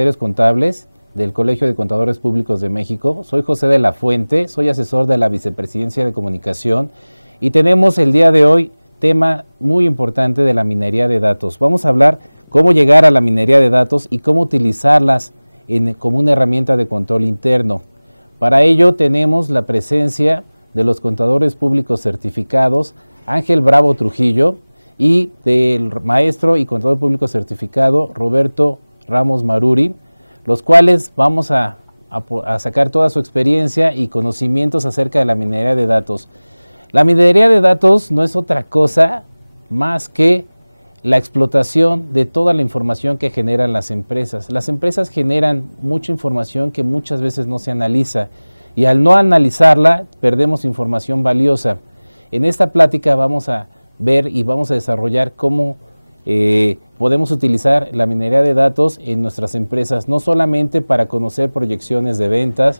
Ministerio Contable, el Colegio de Contadores Públicos de México, soy José de la Fuente, soy asesor de la Vicepresidencia de Comunicación, y tenemos el día de hoy un tema muy importante de la minería de datos. Vamos a hablar cómo llegar a la minería de datos y cómo utilizarla como una herramienta de control interno. Para ello tenemos la presencia de los contadores públicos certificados, Ángel Bravo Trujillo, y maestro y contador público certificado, Roberto Carlos Maduri, los cuales vamos a sacar toda su experiencia y conocimiento acerca de la minería de datos. La minería de datos no es otra cosa más que la explotación de toda la información que generan las empresas. Las empresas generan mucha información que muchas veces no se analiza, y al no analizarla, perdemos información valiosa. En esta plática vamos a ver y vamos a desarrollar cómo podemos utilizar la minería de datos en nuestras empresas, no solamente para conocer proyecciones de ventas,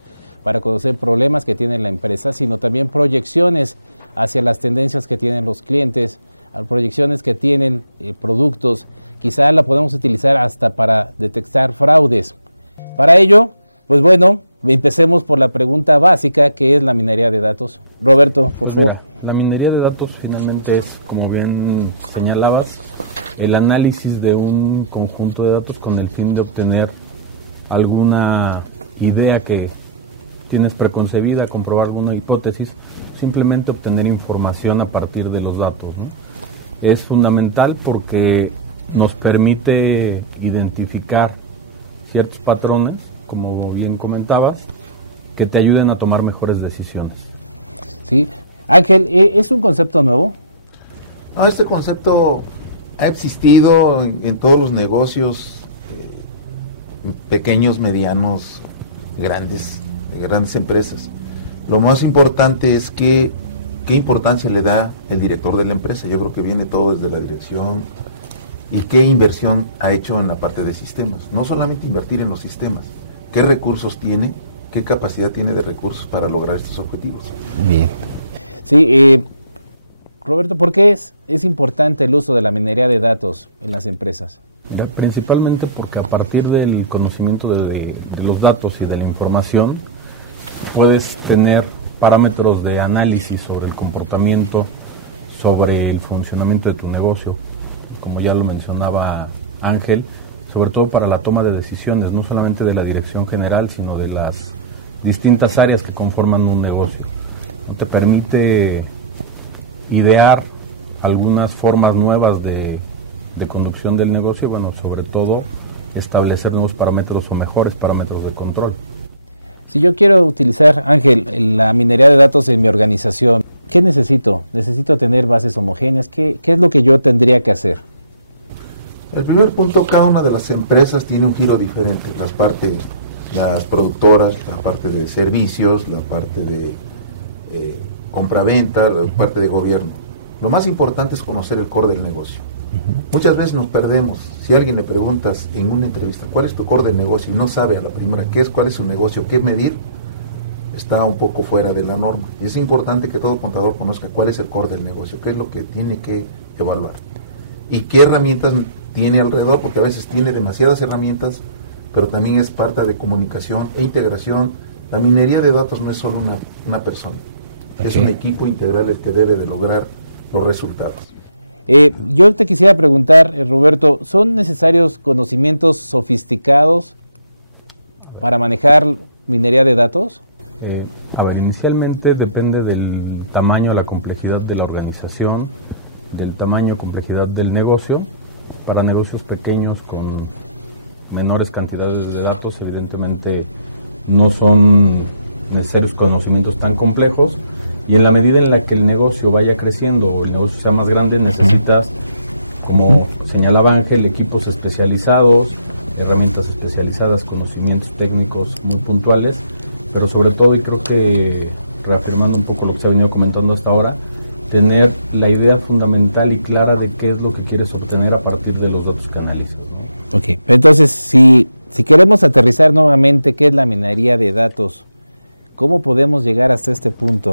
para conocer problemas que tienen empresas, sino también proyecciones hacia las tendencias que tienen los clientes, proyecciones que tienen los productos. Ya la podemos utilizar hasta para detectar fraudes. Para ello, pues bueno, empecemos con la pregunta básica, que es la minería de datos. Roberto. Pues mira, la minería de datos finalmente es, como bien señalabas, el análisis de un conjunto de datos con el fin de obtener alguna idea que tienes preconcebida, comprobar alguna hipótesis, simplemente obtener información a partir de los datos, ¿no? Es fundamental porque nos permite identificar ciertos patrones, como bien comentabas, que te ayuden a tomar mejores decisiones. ¿Es un concepto nuevo? Este concepto ha existido en todos los negocios, pequeños, medianos, grandes empresas. Lo más importante es qué importancia le da el director de la empresa. Yo creo que viene todo desde la dirección, y qué inversión ha hecho en la parte de sistemas. No solamente invertir en los sistemas, qué recursos tiene, qué capacidad tiene de recursos para lograr estos objetivos. Bien. ¿Por qué es importante el uso de la minería de datos en las empresas? Mira, principalmente porque a partir del conocimiento de los datos y de la información, puedes tener parámetros de análisis sobre el comportamiento, sobre el funcionamiento de tu negocio, como ya lo mencionaba Ángel, sobre todo para la toma de decisiones, no solamente de la dirección general, sino de las distintas áreas que conforman un negocio. ¿No? Te permite idear algunas formas nuevas de conducción del negocio y, bueno, sobre todo, establecer nuevos parámetros o mejores parámetros de control. Yo quiero utilizar la minería de datos en mi organización. ¿Qué necesito? ¿Necesito tener bases homogéneas? ¿Qué es lo que yo tendría que hacer? El primer punto, cada una de las empresas tiene un giro diferente. Las productoras, la parte de servicios, la parte de compraventa, la parte de gobierno. Lo más importante es conocer el core del negocio. Muchas veces nos perdemos. Si a alguien le preguntas en una entrevista, ¿cuál es tu core del negocio? Y no sabe a la primera cuál es su negocio, qué medir, está un poco fuera de la norma. Y es importante que todo contador conozca cuál es el core del negocio, qué es lo que tiene que evaluar. Y qué herramientas tiene alrededor, porque a veces tiene demasiadas herramientas, pero también es parte de comunicación e integración. La minería de datos no es solo una persona, es un equipo integral el que debe de lograr los resultados. Yo te quisiera preguntar, Roberto, ¿son necesarios conocimientos sofisticados para manejar minería de datos? Inicialmente depende del tamaño, la complejidad de la organización, del tamaño, complejidad del negocio. Para negocios pequeños con menores cantidades de datos, evidentemente no son necesarios conocimientos tan complejos, y en la medida en la que el negocio vaya creciendo o el negocio sea más grande, necesitas, como señalaba Ángel, equipos especializados, herramientas especializadas, conocimientos técnicos muy puntuales, pero sobre todo, y creo que reafirmando un poco lo que se ha venido comentando hasta ahora, tener la idea fundamental y clara de qué es lo que quieres obtener a partir de los datos que analizas, ¿no? ¿Cómo podemos llegar a este punto?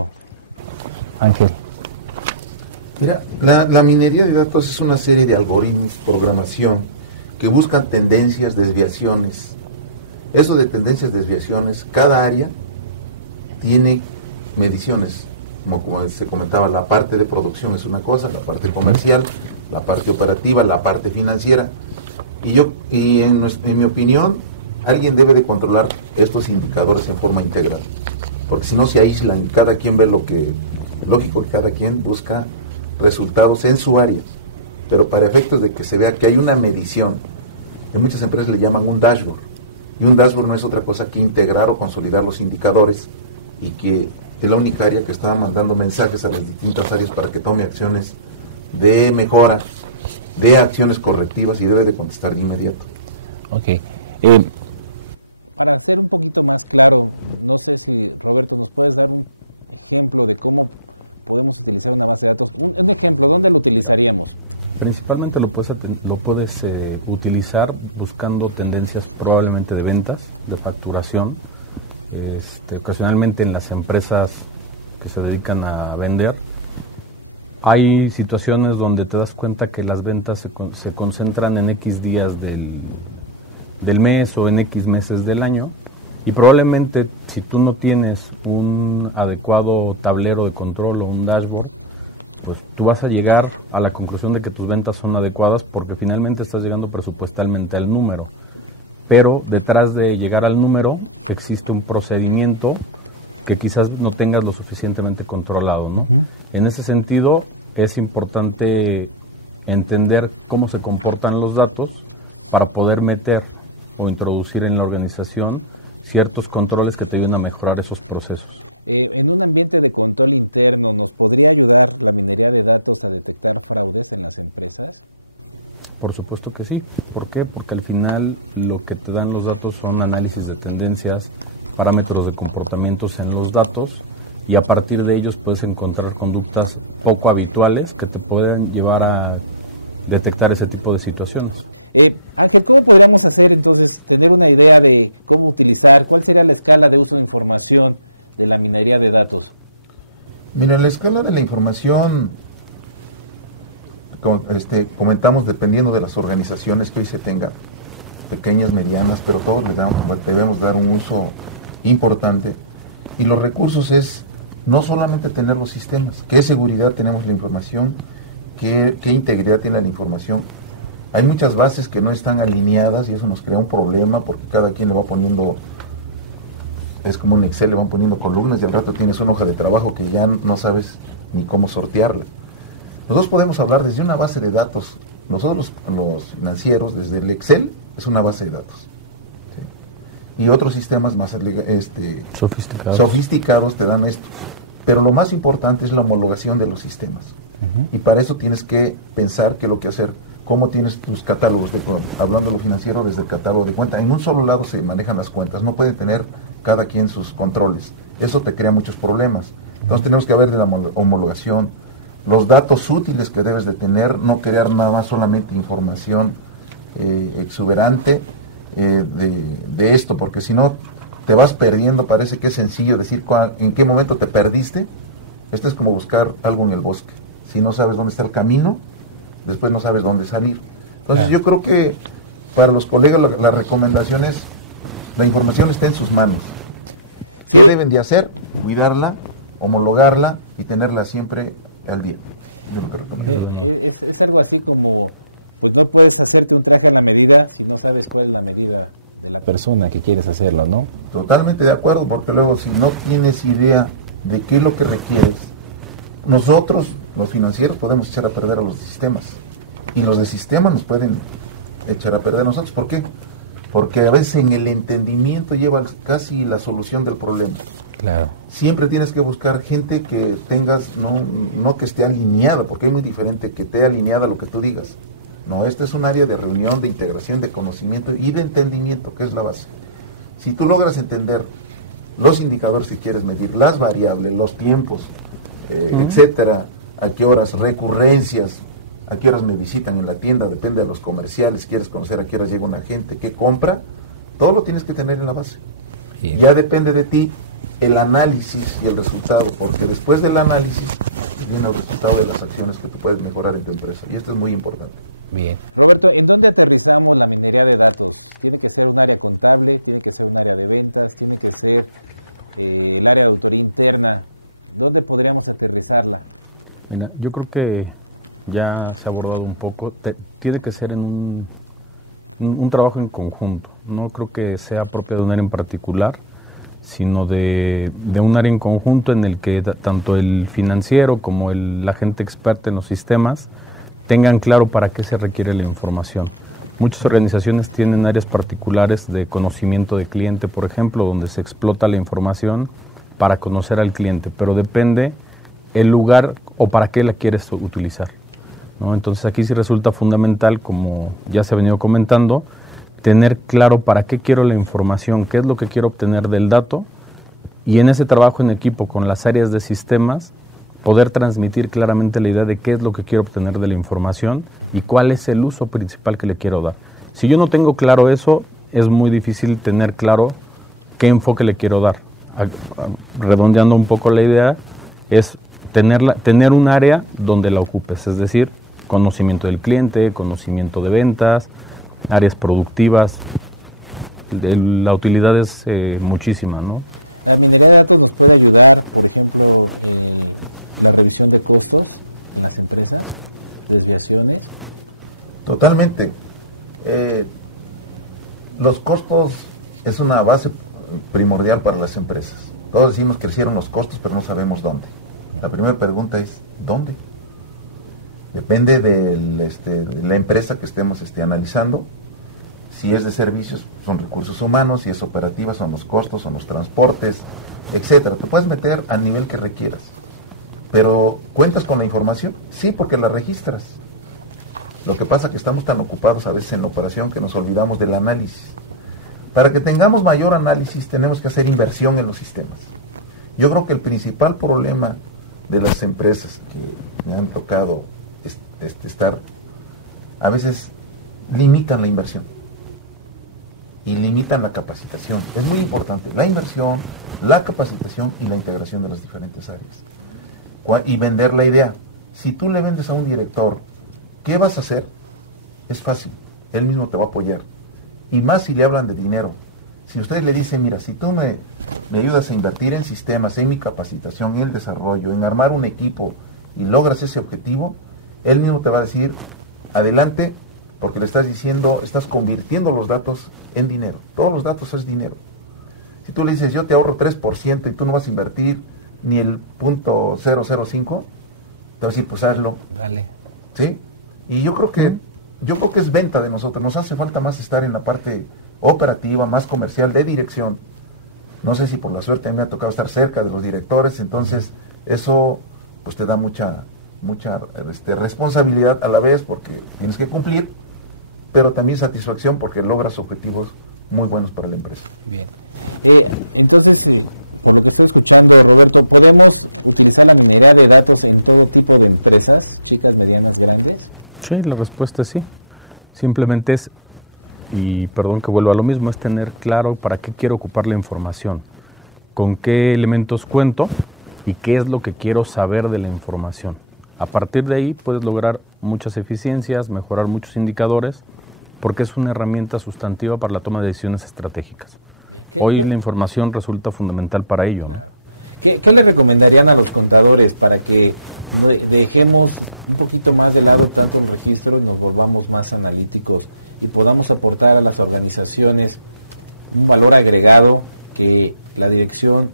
Ángel. Mira, la minería de datos es una serie de algoritmos, programación, que buscan tendencias, desviaciones Eso de tendencias, desviaciones, cada área tiene mediciones, como se comentaba, la parte de producción es una cosa, la parte comercial, la parte operativa, la parte financiera, y en mi opinión, alguien debe de controlar estos indicadores en forma integral, porque si no se aíslan y cada quien ve lo que, lógico que cada quien busca resultados en su área, pero para efectos de que se vea que hay una medición, en muchas empresas le llaman un dashboard, y un dashboard no es otra cosa que integrar o consolidar los indicadores, y que es la única área que está mandando mensajes a las distintas áreas para que tome acciones de mejora, de acciones correctivas, y debe de contestar de inmediato. Ok. Para ser un poquito más claro, no sé si Roberto nos puede dar un ejemplo de cómo podemos utilizar una base de datos. Un ejemplo, ¿dónde lo utilizaríamos? Principalmente lo puedes utilizar buscando tendencias probablemente de ventas, de facturación, ocasionalmente en las empresas que se dedican a vender. Hay situaciones donde te das cuenta que las ventas se concentran en X días del mes o en X meses del año, y probablemente si tú no tienes un adecuado tablero de control o un dashboard, pues tú vas a llegar a la conclusión de que tus ventas son adecuadas porque finalmente estás llegando presupuestalmente al número. Pero detrás de llegar al número existe un procedimiento que quizás no tengas lo suficientemente controlado, ¿no? En ese sentido, es importante entender cómo se comportan los datos para poder meter o introducir en la organización ciertos controles que te ayuden a mejorar esos procesos. En un ambiente de control interno, ¿nos podría ayudar la minería de datos a detectar fraudes en las empresas? Por supuesto que sí. ¿Por qué? Porque al final lo que te dan los datos son análisis de tendencias, parámetros de comportamientos en los datos, y a partir de ellos puedes encontrar conductas poco habituales que te puedan llevar a detectar ese tipo de situaciones. Ángel, ¿cómo podríamos hacer entonces, tener una idea de cómo utilizar, cuál sería la escala de uso de información de la minería de datos? Mira, la escala de la información, comentamos, dependiendo de las organizaciones que hoy se tengan, pequeñas, medianas, pero todos debemos dar un uso importante. Y los recursos es no solamente tener los sistemas, qué seguridad tenemos la información, qué integridad tiene la información. Hay muchas bases que no están alineadas y eso nos crea un problema porque cada quien le va poniendo, es como un Excel, le van poniendo columnas y al rato tienes una hoja de trabajo que ya no sabes ni cómo sortearla. Nosotros podemos hablar desde una base de datos. Nosotros los financieros, desde el Excel, es una base de datos. ¿Sí? Y otros sistemas más sofisticados te dan esto. Pero lo más importante es la homologación de los sistemas. Y para eso tienes que pensar qué es lo que hacer. ¿Cómo tienes tus catálogos? Hablando de lo financiero, desde el catálogo de cuenta. En un solo lado se manejan las cuentas. No puede tener cada quien sus controles. Eso te crea muchos problemas. Entonces tenemos que hablar de la homologación. Los datos útiles que debes de tener, no crear nada más solamente información exuberante de esto, porque si no te vas perdiendo. Parece que es sencillo decir en qué momento te perdiste. Esto es como buscar algo en el bosque. Si no sabes dónde está el camino, después no sabes dónde salir. Entonces yo creo que para los colegas la recomendación es, la información está en sus manos. ¿Qué deben de hacer? Cuidarla, homologarla y tenerla siempre al día. Yo lo que recomiendo. Es algo así como, pues no puedes hacerte un traje a la medida si no sabes cuál es la medida de la persona que quieres hacerlo, ¿no? Totalmente de acuerdo, porque luego si no tienes idea de qué es lo que requieres, nosotros, los financieros, podemos echar a perder a los sistemas. Y los de sistemas nos pueden echar a perder a nosotros. ¿Por qué? Porque a veces en el entendimiento lleva casi la solución del problema. Claro. Siempre tienes que buscar gente que tengas, no que esté alineada, porque es muy diferente que esté alineada a lo que tú digas. No, este es un área de reunión, de integración, de conocimiento y de entendimiento, que es la base. Si tú logras entender los indicadores que quieres medir, las variables, los tiempos, etcétera, a qué horas, recurrencias, a qué horas me visitan en la tienda, depende de los comerciales, quieres conocer a qué horas llega una gente, qué compra, todo lo tienes que tener en la base. Bien. Ya depende de ti el análisis y el resultado, porque después del análisis viene el resultado de las acciones que tú puedes mejorar en tu empresa, y esto es muy importante. Bien. Roberto, ¿en dónde aterrizamos la minería de datos? ¿Tiene que ser un área contable? ¿Tiene que ser un área de ventas? ¿Tiene que ser el área de autoría interna? ¿Dónde podríamos aterrizarla? Mira, yo creo que ya se ha abordado un poco. Tiene que ser en un trabajo en conjunto. No creo que sea propia de un área en particular, sino de un área en conjunto en el que tanto el financiero como la gente experta en los sistemas tengan claro para qué se requiere la información. Muchas organizaciones tienen áreas particulares de conocimiento de cliente, por ejemplo, donde se explota la información para conocer al cliente, pero depende el lugar o para qué la quieres utilizar, ¿no? Entonces aquí sí resulta fundamental, como ya se ha venido comentando, tener claro para qué quiero la información, qué es lo que quiero obtener del dato, y en ese trabajo en equipo con las áreas de sistemas poder transmitir claramente la idea de qué es lo que quiero obtener de la información y cuál es el uso principal que le quiero dar. Si yo no tengo claro eso, es muy difícil tener claro qué enfoque le quiero dar. Redondeando un poco la idea, es tener un área donde la ocupes, es decir, conocimiento del cliente, conocimiento de ventas, áreas productivas. La utilidad es muchísima, ¿no? La minería de datos nos puede ayudar, por ejemplo, en la revisión de costos en las empresas, desviaciones. Totalmente. Los costos es una base primordial para las empresas. Todos decimos que crecieron los costos, pero no sabemos dónde. La primera pregunta es, ¿dónde? Depende de la empresa que estemos analizando. Si es de servicios, son recursos humanos; si es operativa, son los costos, son los transportes, etcétera. Te puedes meter a nivel que requieras. Pero, ¿cuentas con la información? Sí, porque la registras. Lo que pasa es que estamos tan ocupados a veces en la operación que nos olvidamos del análisis. Para que tengamos mayor análisis, tenemos que hacer inversión en los sistemas. Yo creo que el principal problema de las empresas que me han tocado estar, a veces limitan la inversión y limitan la capacitación. Es muy importante la inversión, la capacitación y la integración de las diferentes áreas. Y vender la idea. Si tú le vendes a un director, ¿qué vas a hacer? Es fácil, él mismo te va a apoyar. Y más si le hablan de dinero. Si ustedes le dicen, mira, si tú me ayudas a invertir en sistemas, en mi capacitación, en el desarrollo, en armar un equipo y logras ese objetivo, él mismo te va a decir, adelante, porque le estás diciendo, estás convirtiendo los datos en dinero. Todos los datos es dinero. Si tú le dices, yo te ahorro 3% y tú no vas a invertir ni el 0.005, te va a decir, pues hazlo. Vale. ¿Sí? Y yo creo que es venta de nosotros. Nos hace falta más estar en la parte operativa, más comercial, de dirección. No sé si por la suerte a mí me ha tocado estar cerca de los directores, entonces eso pues te da mucha responsabilidad a la vez, porque tienes que cumplir, pero también satisfacción porque logras objetivos muy buenos para la empresa. Bien. Entonces, por lo que estoy escuchando, Roberto, ¿podemos utilizar la minería de datos en todo tipo de empresas, chicas, medianas, grandes? Sí, la respuesta es sí. Simplemente es, y perdón que vuelva a lo mismo, es tener claro para qué quiero ocupar la información, con qué elementos cuento y qué es lo que quiero saber de la información. A partir de ahí puedes lograr muchas eficiencias, mejorar muchos indicadores, porque es una herramienta sustantiva para la toma de decisiones estratégicas. Hoy la información resulta fundamental para ello, ¿no? ¿Qué le recomendarían a los contadores para que dejemos un poquito más de lado tanto el registro y nos volvamos más analíticos y podamos aportar a las organizaciones un valor agregado, que la dirección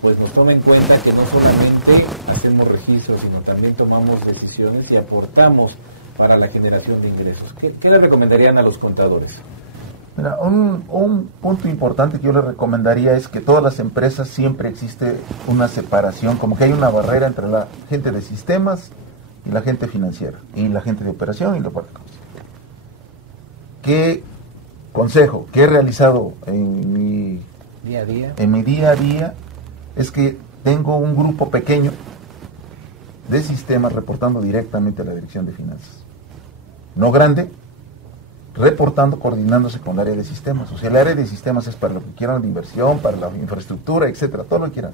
pues nos tome en cuenta que no solamente hacemos registros, sino también tomamos decisiones y aportamos para la generación de ingresos? ¿Qué le recomendarían a los contadores? Mira, un punto importante que yo le recomendaría es que todas las empresas siempre existe una separación, como que hay una barrera entre la gente de sistemas y la gente financiera, y la gente de operación y la parte comercial. ¿Qué consejo que he realizado en mi día a día? Es que tengo un grupo pequeño de sistemas reportando directamente a la dirección de finanzas. No grande, reportando, coordinándose con el área de sistemas. O sea, el área de sistemas es para lo que quieran de inversión, para la infraestructura, etcétera, todo lo que quieran.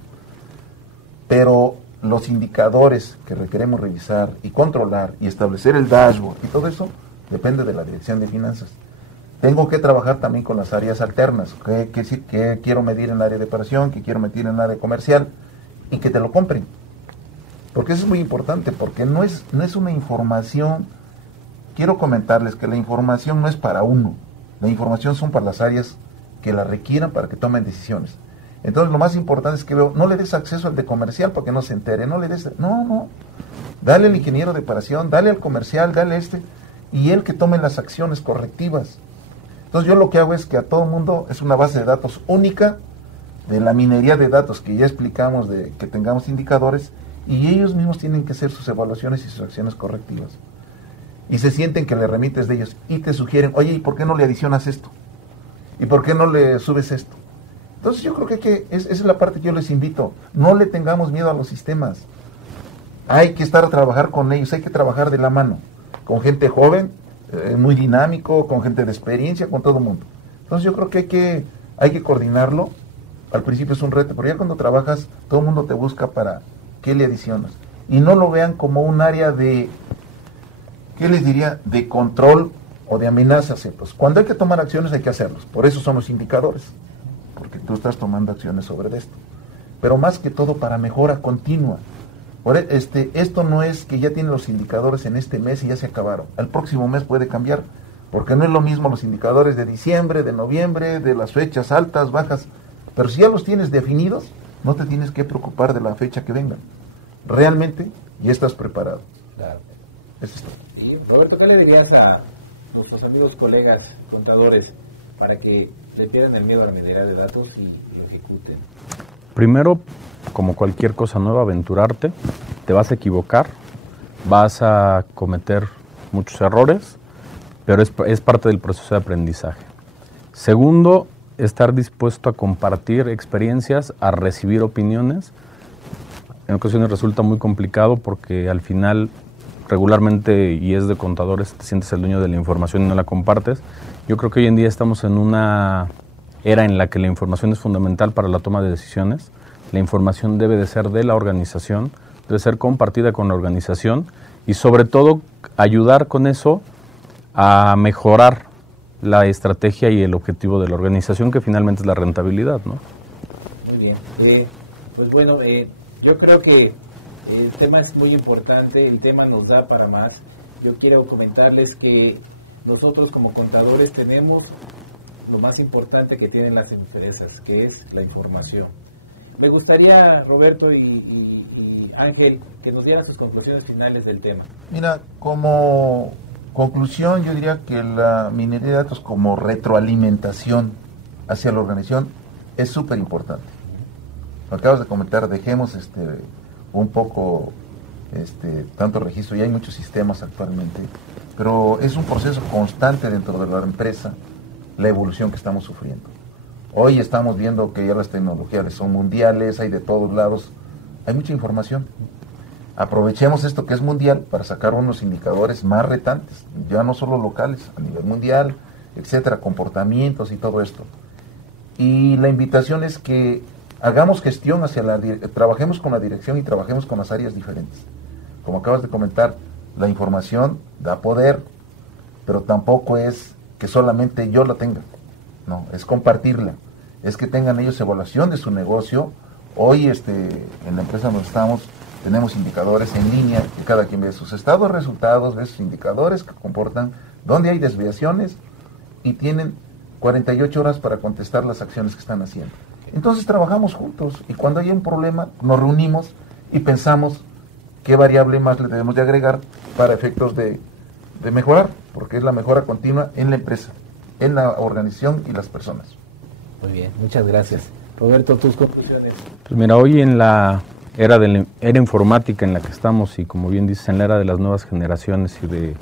Pero los indicadores que requeremos revisar y controlar y establecer el dashboard y todo eso depende de la dirección de finanzas. Tengo que trabajar también con las áreas alternas, que quiero medir en el área de operación, que quiero medir en el área comercial y que te lo compren. Porque eso es muy importante, porque no es una información. Quiero comentarles que la información no es para uno, la información son para las áreas que la requieran para que tomen decisiones. Entonces lo más importante es que no le des acceso al de comercial para que no se entere, no, dale al ingeniero de operación, dale al comercial, dale y él que tome las acciones correctivas. Entonces yo lo que hago es que a todo mundo es una base de datos única de la minería de datos que ya explicamos, de que tengamos indicadores, y ellos mismos tienen que hacer sus evaluaciones y sus acciones correctivas. Y se sienten que le remites de ellos y te sugieren, oye, ¿y por qué no le adicionas esto? ¿Y por qué no le subes esto? Entonces yo creo que esa es la parte que yo les invito. No le tengamos miedo a los sistemas. Hay que estar a trabajar con ellos, hay que trabajar de la mano, con gente joven, muy dinámico, con gente de experiencia, con todo el mundo. Entonces yo creo que hay que coordinarlo. Al principio es un reto, pero ya cuando trabajas, todo el mundo te busca para qué le adicionas. Y no lo vean como un área de, ¿qué les diría?, de control o de amenazas. Pues cuando hay que tomar acciones hay que hacerlos. Por eso son los indicadores, porque tú estás tomando acciones sobre esto. Pero más que todo para mejora continua. Esto no es que ya tienen los indicadores en este mes y ya se acabaron. El próximo mes puede cambiar, porque no es lo mismo los indicadores de diciembre, de noviembre, de las fechas altas, bajas. Pero si ya los tienes definidos, no te tienes que preocupar de la fecha que vengan. Realmente ya estás preparado. Claro. Eso es todo. Y Roberto, ¿qué le dirías a nuestros amigos, colegas, contadores, para que le pierdan el miedo a la minería de datos y lo ejecuten? Primero, como cualquier cosa nueva, aventurarte, te vas a equivocar, vas a cometer muchos errores, pero es parte del proceso de aprendizaje. Segundo, estar dispuesto a compartir experiencias, a recibir opiniones. En ocasiones resulta muy complicado porque al final, regularmente, y es de contadores, te sientes el dueño de la información y no la compartes. Yo creo que hoy en día estamos en una era en la que la información es fundamental para la toma de decisiones. La información debe de ser de la organización, debe ser compartida con la organización y sobre todo ayudar con eso a mejorar la estrategia y el objetivo de la organización, que finalmente es la rentabilidad, ¿no? Muy bien. Pues bueno, yo creo que el tema es muy importante, el tema nos da para más. Yo quiero comentarles que nosotros como contadores tenemos lo más importante que tienen las empresas, que es la información. Me gustaría, Roberto y Ángel, que nos dieran sus conclusiones finales del tema. Mira, como conclusión, yo diría que la minería de datos como retroalimentación hacia la organización es súper importante. Lo acabas de comentar, dejemos un poco tanto registro, y hay muchos sistemas actualmente, pero es un proceso constante dentro de la empresa, la evolución que estamos sufriendo. Hoy estamos viendo que ya las tecnologías son mundiales, hay de todos lados, hay mucha información. Aprovechemos esto que es mundial para sacar unos indicadores más retantes, ya no solo locales, a nivel mundial, etcétera, comportamientos y todo esto. Y la invitación es que hagamos gestión trabajemos con la dirección y trabajemos con las áreas diferentes. Como acabas de comentar, la información da poder, pero tampoco es que solamente yo la tenga. No, es compartirla, es que tengan ellos evaluación de su negocio. Hoy en la empresa donde estamos tenemos indicadores en línea, que cada quien ve sus estados, resultados, ve sus indicadores que comportan, dónde hay desviaciones, y tienen 48 horas para contestar las acciones que están haciendo. Entonces trabajamos juntos, y cuando hay un problema nos reunimos y pensamos qué variable más le debemos de agregar para efectos de mejorar, porque es la mejora continua en la empresa, en la organización y las personas. Muy bien, muchas gracias. Roberto, tus conclusiones. Pues mira, hoy en la era informática en la que estamos, y como bien dices, en la era de las nuevas generaciones y de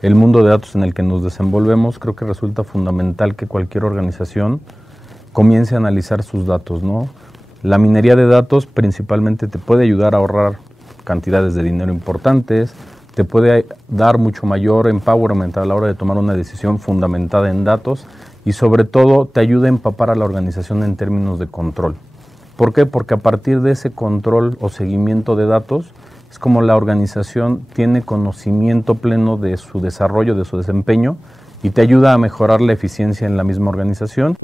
el mundo de datos en el que nos desenvolvemos, creo que resulta fundamental que cualquier organización comience a analizar sus datos, ¿no? La minería de datos principalmente te puede ayudar a ahorrar cantidades de dinero importantes, te puede dar mucho mayor empowerment a la hora de tomar una decisión fundamentada en datos, y sobre todo te ayuda a empapar a la organización en términos de control. ¿Por qué? Porque a partir de ese control o seguimiento de datos es como la organización tiene conocimiento pleno de su desarrollo, de su desempeño, y te ayuda a mejorar la eficiencia en la misma organización.